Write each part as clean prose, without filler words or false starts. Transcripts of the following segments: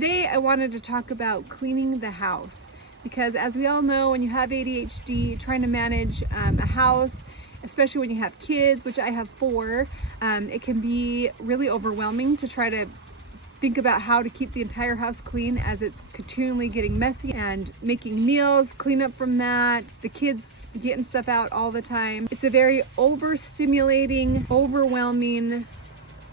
Today I wanted to talk about cleaning the house, because as we all know, when you have ADHD, trying to manage a house, especially when you have kids, which I have 4, it can be really overwhelming to try to think about how to keep the entire house clean as it's continually getting messy and making meals, clean up from that, the kids getting stuff out all the time. It's a very overstimulating, overwhelming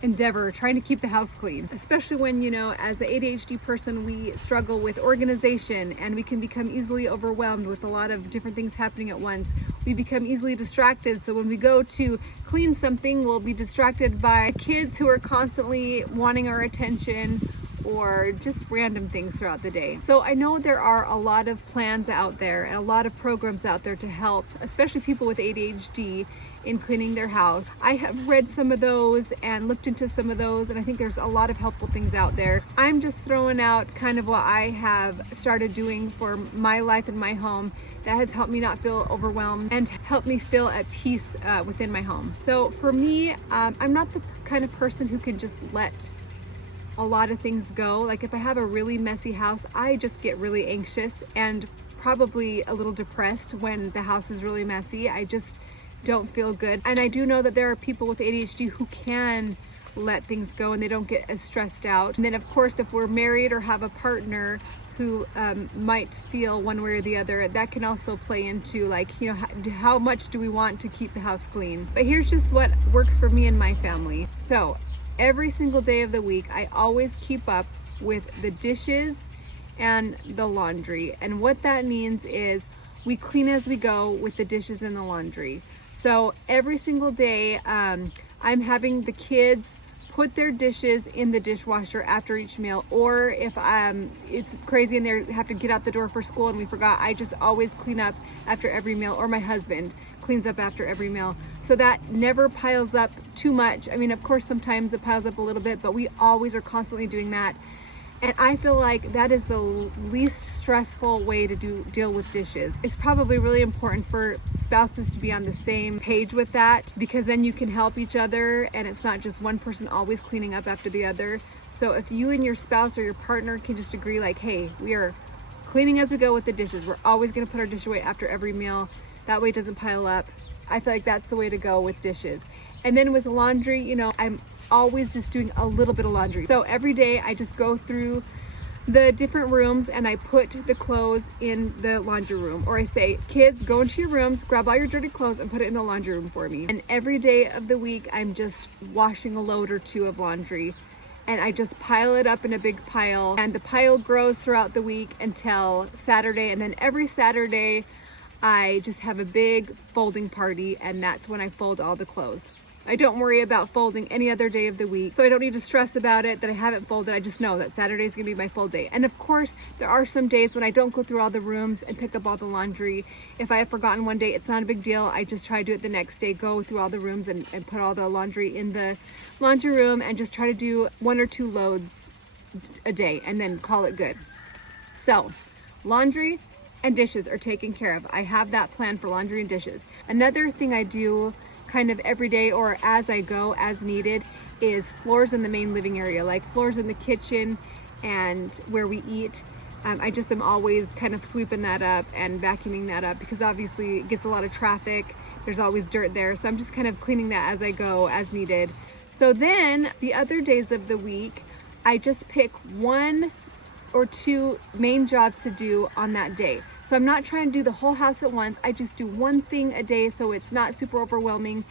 endeavor trying to keep the house clean, especially when, as an ADHD person, we struggle with organization and we can become easily overwhelmed with a lot of different things happening at once. We become easily distracted, so when we go to clean something, we'll be distracted by kids who are constantly wanting our attention or just random things throughout the day. So I know there are a lot of plans out there and a lot of programs out there to help, especially people with ADHD, in cleaning their house. I have read some of those and looked into some of those, and I think there's a lot of helpful things out there. I'm just throwing out kind of what I have started doing for my life in my home that has helped me not feel overwhelmed and helped me feel at peace within my home. So for me, I'm not the kind of person who can just let a lot of things go. Like if I have a really messy house, I just get really anxious and probably a little depressed when the house is really messy. I just don't feel good. And I do know that there are people with ADHD who can let things go and they don't get as stressed out. And then of course, if we're married or have a partner who might feel one way or the other, that can also play into how much do we want to keep the house clean. But here's just what works for me and my family. So every single day of the week, I always keep up with the dishes and the laundry. And what that means is we clean as we go with the dishes and the laundry. So every single day, I'm having the kids put their dishes in the dishwasher after each meal, or if it's crazy and they have to get out the door for school and we forgot, I just always clean up after every meal, or my husband cleans up after every meal. So that never piles up too much. I mean, of course, sometimes it piles up a little bit, but we always are constantly doing that. And I feel like that is the least stressful way to deal with dishes. It's probably really important for spouses to be on the same page with that, because then you can help each other and it's not just one person always cleaning up after the other. So if you and your spouse or your partner can just agree like, hey, we are cleaning as we go with the dishes. We're always gonna put our dish away after every meal. That way it doesn't pile up. I feel like that's the way to go with dishes. And then with laundry, I'm always just doing a little bit of laundry. So every day I just go through the different rooms and I put the clothes in the laundry room, or I say, kids, go into your rooms, grab all your dirty clothes and put it in the laundry room for me. And every day of the week, I'm just washing a load or 2 of laundry, and I just pile it up in a big pile, and the pile grows throughout the week until Saturday. And then every Saturday I just have a big folding party, and that's when I fold all the clothes. I don't worry about folding any other day of the week, so I don't need to stress about it that I haven't folded. I just know that Saturday is going to be my fold day. And of course, there are some days when I don't go through all the rooms and pick up all the laundry. If I have forgotten one day, it's not a big deal. I just try to do it the next day, go through all the rooms and put all the laundry in the laundry room and just try to do 1 or 2 loads a day and then call it good. So, laundry and dishes are taken care of. I have that plan for laundry and dishes. Another thing I do kind of every day or as I go as needed is floors in the main living area, like floors in the kitchen and where we eat. I just am always kind of sweeping that up and vacuuming that up, because obviously it gets a lot of traffic. There's always dirt there. So I'm just kind of cleaning that as I go as needed. So then the other days of the week, I just pick 1 or 2 main jobs to do on that day. So I'm not trying to do the whole house at once. I just do one thing a day so it's not super overwhelming.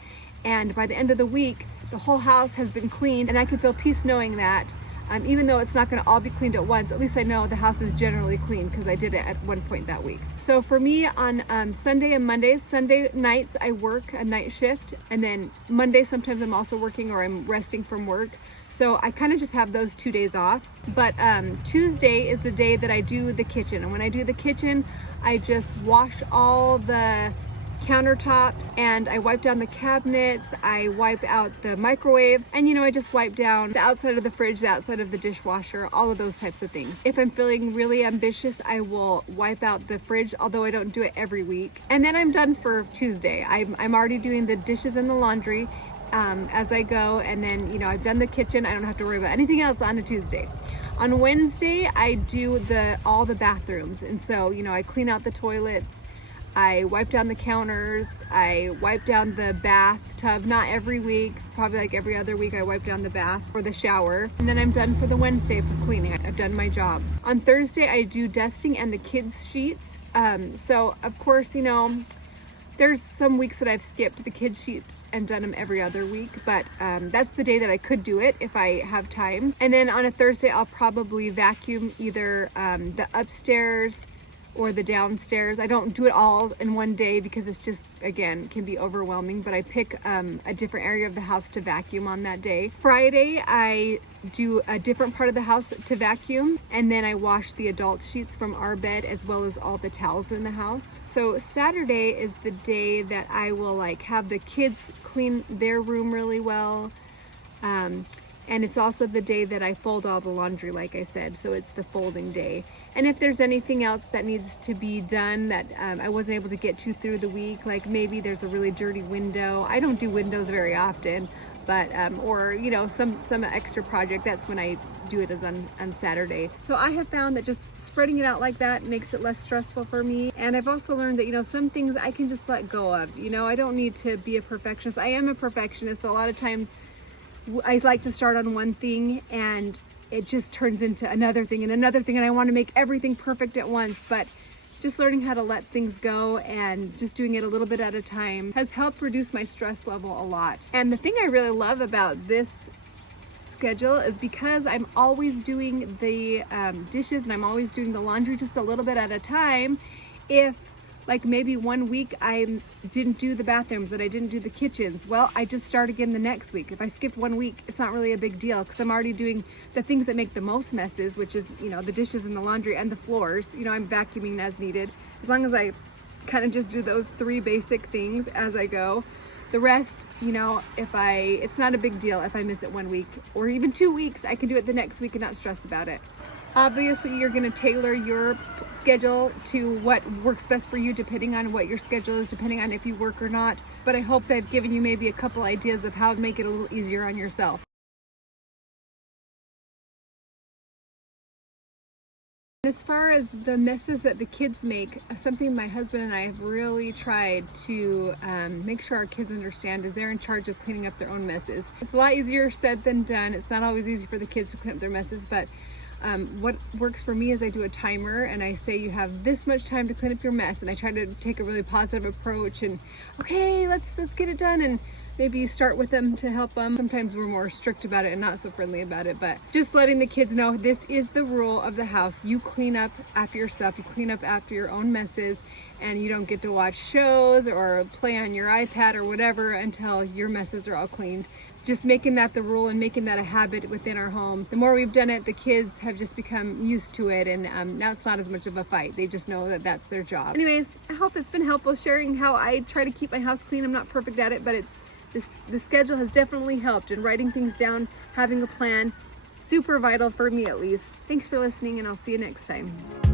And by the end of the week, the whole house has been cleaned, and I can feel peace knowing that. Even though it's not gonna all be cleaned at once, at least I know the house is generally clean because I did it at one point that week. So for me on Sunday and Mondays, Sunday nights I work a night shift, and then Monday sometimes I'm also working or I'm resting from work. So I kind of just have those 2 days off. But Tuesday is the day that I do the kitchen. And when I do the kitchen, I just wash all the countertops and I wipe down the cabinets, I wipe out the microwave, and I just wipe down the outside of the fridge, the outside of the dishwasher, all of those types of things. If I'm feeling really ambitious, I will wipe out the fridge, although I don't do it every week. And then I'm done for Tuesday. I'm already doing the dishes and the laundry as I go, and then I've done the kitchen. I don't have to worry about anything else on a Tuesday. On Wednesday, I do all the bathrooms. And so, I clean out the toilets, I wipe down the counters, I wipe down the bathtub, not every week, probably like every other week I wipe down the bath or the shower. And then I'm done for the Wednesday for cleaning. I've done my job. On Thursday, I do dusting and the kids' sheets. So of course, there's some weeks that I've skipped the kids' sheets and done them every other week, but that's the day that I could do it if I have time. And then on a Thursday, I'll probably vacuum either the upstairs or the downstairs. I don't do it all in one day because it's just, again, can be overwhelming, but I pick a different area of the house to vacuum on that day. Friday, I do a different part of the house to vacuum, and then I wash the adult sheets from our bed as well as all the towels in the house. So Saturday is the day that I will have the kids clean their room really well. And it's also the day that I fold all the laundry, like I said, so it's the folding day. And if there's anything else that needs to be done that I wasn't able to get to through the week, like maybe there's a really dirty window. I don't do windows very often, but or some extra project, that's when I do it, is on Saturday. So I have found that just spreading it out like that makes it less stressful for me. And I've also learned that some things I can just let go of. I don't need to be a perfectionist. I am a perfectionist, so a lot of times I like to start on one thing and it just turns into another thing and another thing, and I want to make everything perfect at once. But just learning how to let things go and just doing it a little bit at a time has helped reduce my stress level a lot. And the thing I really love about this schedule is because I'm always doing the dishes and I'm always doing the laundry just a little bit at a time. If maybe one week I didn't do the bathrooms and I didn't do the kitchens, well, I just start again the next week. If I skipped one week, it's not really a big deal because I'm already doing the things that make the most messes, which is, the dishes and the laundry and the floors. I'm vacuuming as needed. As long as I kind of just do those 3 basic things as I go. The rest, it's not a big deal if I miss it 1 week or even 2 weeks. I can do it the next week and not stress about it. Obviously, you're going to tailor your schedule to what works best for you, depending on what your schedule is, depending on if you work or not. But I hope that I've given you maybe a couple ideas of how to make it a little easier on yourself. As far as the messes that the kids make, something my husband and I have really tried to make sure our kids understand is they're in charge of cleaning up their own messes. It's a lot easier said than done. It's not always easy for the kids to clean up their messes, but what works for me is I do a timer and I say you have this much time to clean up your mess, and I try to take a really positive approach and okay, let's get it done, and maybe start with them to help them. Sometimes we're more strict about it and not so friendly about it, but just letting the kids know this is the rule of the house. You clean up after yourself, you clean up after your own messes, and you don't get to watch shows or play on your iPad or whatever until your messes are all cleaned. Just making that the rule and making that a habit within our home. The more we've done it, the kids have just become used to it, and now it's not as much of a fight. They just know that that's their job. Anyways, I hope it's been helpful sharing how I try to keep my house clean. I'm not perfect at it, but the schedule has definitely helped, and writing things down, having a plan, super vital for me at least. Thanks for listening, and I'll see you next time.